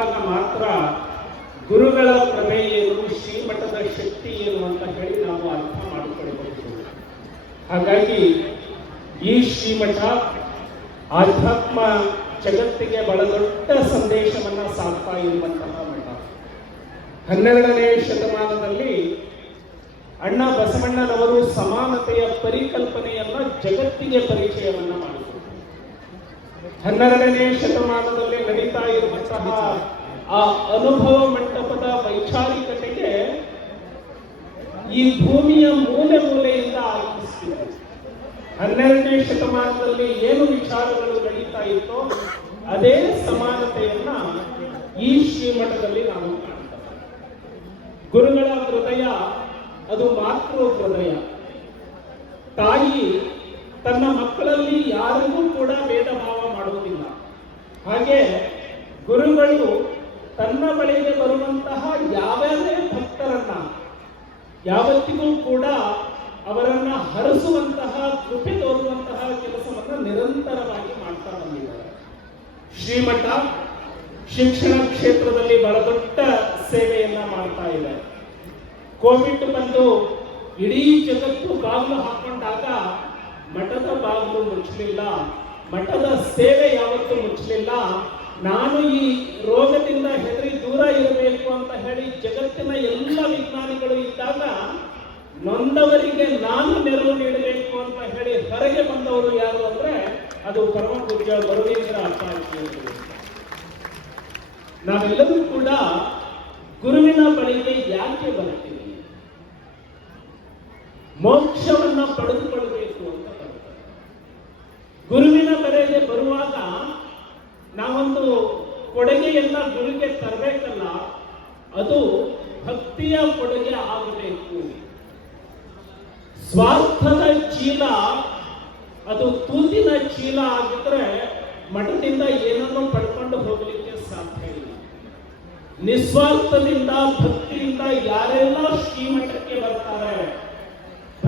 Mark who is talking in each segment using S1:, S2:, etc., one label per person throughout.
S1: ನಿಂತಾಗ ಮಾತ್ರ ಗುರುಗಳ ಪ್ರಭೆ ಏನು ಶ್ರೀಮಠದ ಶಕ್ತಿ ಏನು ಅಂತ ಹೇಳಿ ನಾವು ಅರ್ಥ ಮಾಡಿಕೊಳ್ಳಬಹುದು. ಹಾಗಾಗಿ ಈ ಶ್ರೀಮಠ ಆಧ್ಯಾತ್ಮ ಜಗತ್ತಿಗೆ ಬಹಳ ದೊಡ್ಡ ಸಂದೇಶವನ್ನ ಸಾಕ್ತಾ ಇರುವಂತಹ ಮಠ. ಹನ್ನೆರಡನೇ ಶತಮಾನದಲ್ಲಿ ಅಣ್ಣ ಬಸವಣ್ಣನವರು ಸಮಾನತೆಯ ಪರಿಕಲ್ಪನೆಯನ್ನ ಜಗತ್ತಿಗೆ ಪರಿಚಯವನ್ನ ಹನ್ನೆರಡನೇ ಶತಮಾನದಲ್ಲಿ ನಡೀತಾ ಇರುವಂತಹ ಆ ಅನುಭವ ಮಂಟಪದ ವೈಚಾರಿಕತೆಗೆ ಈ ಭೂಮಿಯ ಮೂಲೆ ಮೂಲೆಯಿಂದ ಆರಂಭಿಸಿದೆ ಹನ್ನೆರಡನೇ ಶತಮಾನದಲ್ಲಿ ಏನು ವಿಚಾರಗಳು ನಡೀತಾ ಇತ್ತೋ ಅದೇ ಸಮಾನತೆಯನ್ನ ಈ ಶ್ರೀಮಠದಲ್ಲಿ ನಾವು ಗುರುಗಳ ಹೃದಯ ಅದು ಮಾತೃ ಹೃದಯ. ತಾಯಿ ತನ್ನ ಮಕ್ಕಳಲ್ಲಿ ಯಾರಿಗೂ ಕೂಡ ಭೇದ ಭಾವ ಮಾಡುವುದಿಲ್ಲ. ಹಾಗೆ ಗುರುಗಳು ತನ್ನ ಬಳಿಗೆ ಬರುವಂತಹ ಯಾವ್ಯಾವೇ ಭಕ್ತರನ್ನ ಯಾವತ್ತಿಗೂ ಕೂಡ ಅವರನ್ನ ಹರಸುವಂತಹ, ಕೃಪೆ ತೋರುವಂತಹ ಕೆಲಸವನ್ನು ನಿರಂತರವಾಗಿ ಮಾಡ್ತಾ ಬಂದಿದ್ದಾರೆ. ಶ್ರೀಮಠ ಶಿಕ್ಷಣ ಕ್ಷೇತ್ರದಲ್ಲಿ ಬಹಳ ದೊಡ್ಡ ಸೇವೆಯನ್ನ ಮಾಡ್ತಾ ಇದೆ. ಕೋವಿಡ್ ಬಂದು ಇಡೀ ಜಗತ್ತು ಬಾಗಿಲು ಹಾಕೊಂಡಾಗ ಮಠದ ಬಾಗಿಲು ಮುಚ್ಚಲಿಲ್ಲ ಮಠದ ಸೇವೆ ಯಾವತ್ತೂ ಮುಚ್ಚಲಿಲ್ಲ ನಾನು ಈ ರೋಗದಿಂದ ಹೆದರಿ ದೂರ ಇರಬೇಕು ಅಂತ ಹೇಳಿ ಜಗತ್ತಿನ ಎಲ್ಲ ವಿಜ್ಞಾನಿಗಳು ಇದ್ದಾಗ ನೊಂದವರಿಗೆ ನಾನು ನೆರವು ನೀಡಬೇಕು ಅಂತ ಹೇಳಿ ಹೊರಗೆ ಬಂದವರು ಯಾರು ಅಂದ್ರೆ ಅದು ಪರಮ ಪೂಜ್ಯ ಅಂತ. ಅಪ್ಪಾಜಿಯವರು ನಾವೆಲ್ಲರೂ ಕೂಡ ಗುರುವಿನ ಬಳಿಗೆ ಯಾಕೆ ಬರ್ತೀವಿ? ಮೋಕ್ಷವನ್ನ ಪಡೆದುಕೊಳ್ಳಬೇಕು ಅಂತ ಗುರುವಿನ ಕಡೆಗೆ ಬರುವಾಗ ನಾವೊಂದು ಕೊಡುಗೆಯನ್ನ ಗುರುಗೆ ತರಬೇಕಲ್ಲ, ಅದು ಭಕ್ತಿಯ ಕೊಡುಗೆ ಆಗಬೇಕು. ಸ್ವಾರ್ಥದ ಚೀಲ, ಅದು ತೂತಿನ ಚೀಲ ಆಗಿದ್ರೆ ಮಠದಿಂದ ಏನನ್ನು ಪಡ್ಕೊಂಡು ಹೋಗಲಿಕ್ಕೆ ಸಾಧ್ಯ ಇಲ್ಲ. ನಿಸ್ವಾರ್ಥದಿಂದ, ಭಕ್ತಿಯಿಂದ ಯಾರೆಲ್ಲ ಶ್ರೀಮಠಕ್ಕೆ ಬರ್ತಾರೆ,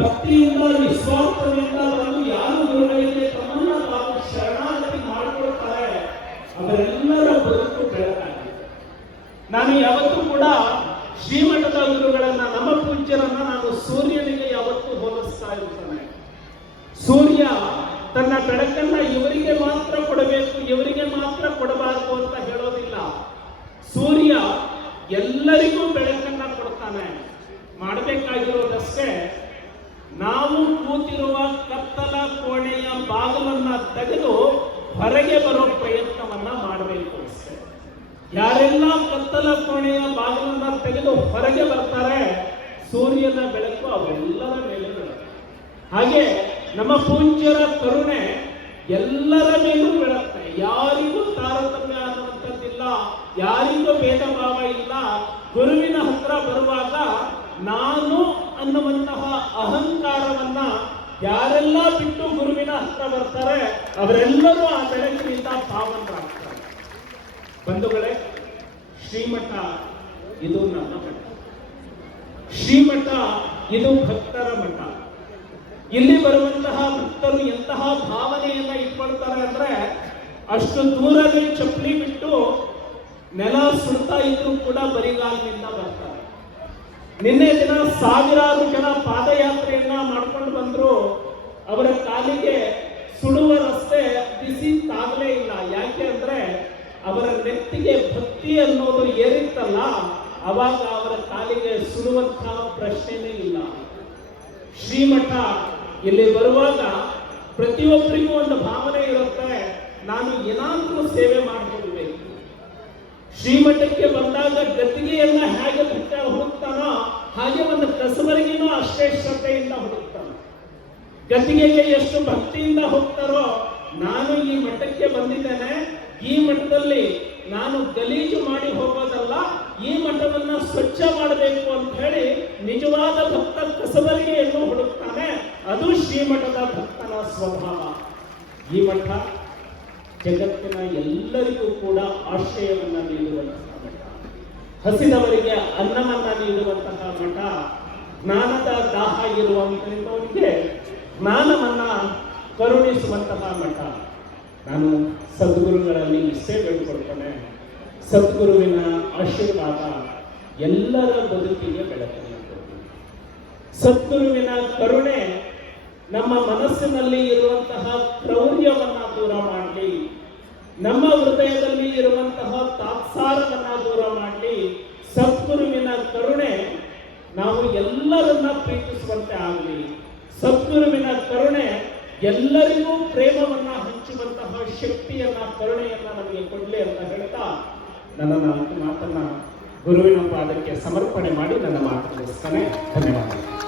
S1: ಭಕ್ತಿಯಿಂದ, ನಿಸ್ವಾರ್ಥದಿಂದ ಬಂದು ಯಾರು ಗುರುಗಳಿಗೆ ಅವರೆಲ್ಲರ ಬದುಕು ಬೆಳಕಾಗಿದೆ ನಾನು ಯಾವತ್ತೂ ಕೂಡ ಶ್ರೀಮಠದ ಗುರುಗಳನ್ನ ನಮ್ಮ ಪೂಜ್ಯರನ್ನ ನಾನು ಸೂರ್ಯನಿಗೆ ಯಾವತ್ತೂ ಹೋಲಿಸ್ತಾ ಇರ್ತಾನೆ ಸೂರ್ಯ ತನ್ನ ಬೆಳಕನ್ನ ಇವರಿಗೆ ಮಾತ್ರ ಕೊಡಬೇಕು, ಇವರಿಗೆ ಮಾತ್ರ ಕೊಡಬಾರದು ಅಂತ ಹೇಳೋದಿಲ್ಲ. ಸೂರ್ಯ ಎಲ್ಲರಿಗೂ ಬೆಳಕನ್ನ ಕೊಡ್ತಾನೆ. ಮಾಡಬೇಕಾಗಿರೋದಷ್ಟೇ, ನಾವು ಕೂತಿರುವ ಕತ್ತಲ ಕೋಣೆಯ ಬಾಗಿಲನ್ನ ತೆಗೆದು ಹೊರಗೆ ಬರೋ ಪ್ರಯತ್ನವನ್ನ ಮಾಡಬೇಕು. ಅಷ್ಟೇ ಯಾರೆಲ್ಲ ಕತ್ತಲ ಕೋಣೆಯ ಬಾಗಿಲನ್ನ ತೆಗೆದು ಹೊರಗೆ ಬರ್ತಾರೆ, ಸೂರ್ಯನ ಬೆಳಕು ಅವೆಲ್ಲರ ಮೇಲೆ ಬೆಳಕು. ಹಾಗೆ ನಮ್ಮ ಪೂಜ್ಯರ ಕರುಣೆ ಎಲ್ಲರ ಮೇಲೂ ಬೀಳುತ್ತೆ ಯಾರಿಗೂ ತಾರತಮ್ಯ ಅನ್ನುವಂಥದ್ದಿಲ್ಲ ಯಾರಿಗೂ ಭೇದ ಭಾವ ಇಲ್ಲ. ಗುರುವಿನ ಹತ್ರ ಬರುವಾಗ, ನಾನು ಅನ್ನುವಂತಹ ಅಹಂಕಾರವನ್ನ ಯಾರೆಲ್ಲ ಬಿಟ್ಟು ಗುರುವಿನ ಹತ್ರ ಬರ್ತಾರೆ, ಅವರೆಲ್ಲರೂ ಆ ಬೆಳಕಿನಿಂದ ಪಾವನರಾಗ್ತಾರೆ. ಬಂಧುಗಳೇ, ಶ್ರೀಮಠ ಇದು ನನ್ನ ಮಠ. ಶ್ರೀಮಠ ಇದು ಭಕ್ತರ ಮಠ. ಇಲ್ಲಿ ಬರುವಂತಹ ಭಕ್ತರು ಎಂತಹ ಭಾವನೆಯನ್ನ ಇಟ್ಕೊಳ್ತಾರೆ ಅಂದ್ರೆ, ಅಷ್ಟು ದೂರದಲ್ಲಿ ಚಪ್ಪಲಿ ಬಿಟ್ಟು ನೆಲ ಸುಡ್ತಾ ಇದ್ರು ಕೂಡ ಬರಿಗಾಲಿನಿಂದ ಬರ್ತಾರೆ. ನಿನ್ನೆ ದಿನ ಸಾವಿರಾರು ಜನ ಪಾದಯಾತ್ರೆಯನ್ನ ಮಾಡ್ಕೊಂಡು ಬಂದ್ರು ಅವರ ಕಾಲಿಗೆ ಸುಡುವ ರಸ್ತೆ ಬಿಸಿ ತಾಗಲೇ ಇಲ್ಲ ಯಾಕೆ ಅಂದ್ರೆ ಅವರ ನೆತ್ತಿಗೆ ಭಕ್ತಿ ಅನ್ನೋದು ಏರಿತ್ತಲ್ಲ ಅವಾಗ ಅವರ ಕಾಲಿಗೆ ಸುಡುವಂತಹ ಪ್ರಶ್ನೆನೇ ಇಲ್ಲ. ಶ್ರೀಮಠ ಇಲ್ಲಿ ಬರುವಾಗ ಪ್ರತಿಯೊಬ್ಬರಿಗೂ ಒಂದು ಭಾವನೆ ಇರುತ್ತೆ, ನಾನು ಏನಾದ್ರೂ ಸೇವೆ ಮಾಡಿಕೊಳ್ಬೇಕು ಶ್ರೀಮಠಕ್ಕೆ ಬಂದಾಗ ಗತಿಗೆಯನ್ನ ಹೇಗೆ ಬಿಟ್ಟ ಹುಡುಕ್ತಾನೋ ಹಾಗೆ ಒಂದು ಕಸಬರಿಗೆನೂ ಅಷ್ಟೇ ಶ್ರದ್ಧೆಯಿಂದ ಹುಡುಕ್ತಾನೆ. ಗದ್ದಿಗೆಗೆ ಎಷ್ಟು ಭಕ್ತಿಯಿಂದ ಹೋಗ್ತಾರೋ, ನಾನು ಈ ಮಠಕ್ಕೆ ಬಂದಿದ್ದೇನೆ. ಈ ಮಠದಲ್ಲಿ ನಾನು ಗಲೀಜು ಮಾಡಿ ಹೋಗೋದಲ್ಲ, ಈ ಮಠವನ್ನ ಸ್ವಚ್ಛ ಮಾಡಬೇಕು ಅಂತ ಹೇಳಿ ನಿಜವಾದ ಭಕ್ತ ಕಸಬರಿಗೆಯನ್ನು ಹುಡುಕ್ತಾನೆ. ಅದು ಶ್ರೀಮಠದ ಭಕ್ತನ ಸ್ವಭಾವ. ಈ ಮಠ ಜಗತ್ತಿನ ಎಲ್ಲರಿಗೂ ಕೂಡ ಆಶ್ರಯವನ್ನ ನೀಡುವಂತಹ ಮಠ. ಹಸಿದವರಿಗೆ ಅನ್ನವನ್ನ ನೀಡುವಂತಹ ಮಠ. ಜ್ಞಾನದ ದಾಹ ಇರುವಂತಹವರಿಗೆ ಜ್ಞಾನವನ್ನ ಕರುಣಿಸುವಂತಹ ಮಠ. ನಾನು ಸದ್ಗುರುಗಳಲ್ಲಿ ಇಷ್ಟೇ ಬೇಡ್ಕೊಳ್ತೇನೆ. ಸದ್ಗುರುವಿನ ಆಶೀರ್ವಾದ ಎಲ್ಲರ ಬದುಕಿಗೆ ಬೆಳಕನ್ನು ಸದ್ಗುರುವಿನ ಕರುಣೆ ನಮ್ಮ ಮನಸ್ಸಿನಲ್ಲಿ ಇರುವಂತಹ ಕ್ರೌರ್ಯವನ್ನ ದೂರ ಮಾಡಲಿ ನಮ್ಮ ಹೃದಯದಲ್ಲಿ ಇರುವಂತಹ ತಾತ್ಸಾರವನ್ನ ದೂರ ಮಾಡಲಿ ಸದ್ಗುರುವಿನ ಕರುಣೆ ನಾವು ಎಲ್ಲರನ್ನ ಪ್ರೀತಿಸುವಂತೆ ಆಗಲಿ. ಸದ್ಗುರುವಿನ ಕರುಣೆ ಎಲ್ಲರಿಗೂ ಪ್ರೇಮವನ್ನ ಶಕ್ತಿಯನ್ನ, ಕರುಣೆಯನ್ನ ನಮಗೆ ಕೊಡಲಿ ಅಂತ ಹೇಳ್ತಾ ನನ್ನ ಮಾತನ್ನ ಗುರುವಿನ ಪಾದಕ್ಕೆ ಸಮರ್ಪಣೆ ಮಾಡಿ ನನ್ನ ಮಾತನ್ನು ಮುಗಿಸ್ತೇನೆ. ಧನ್ಯವಾದ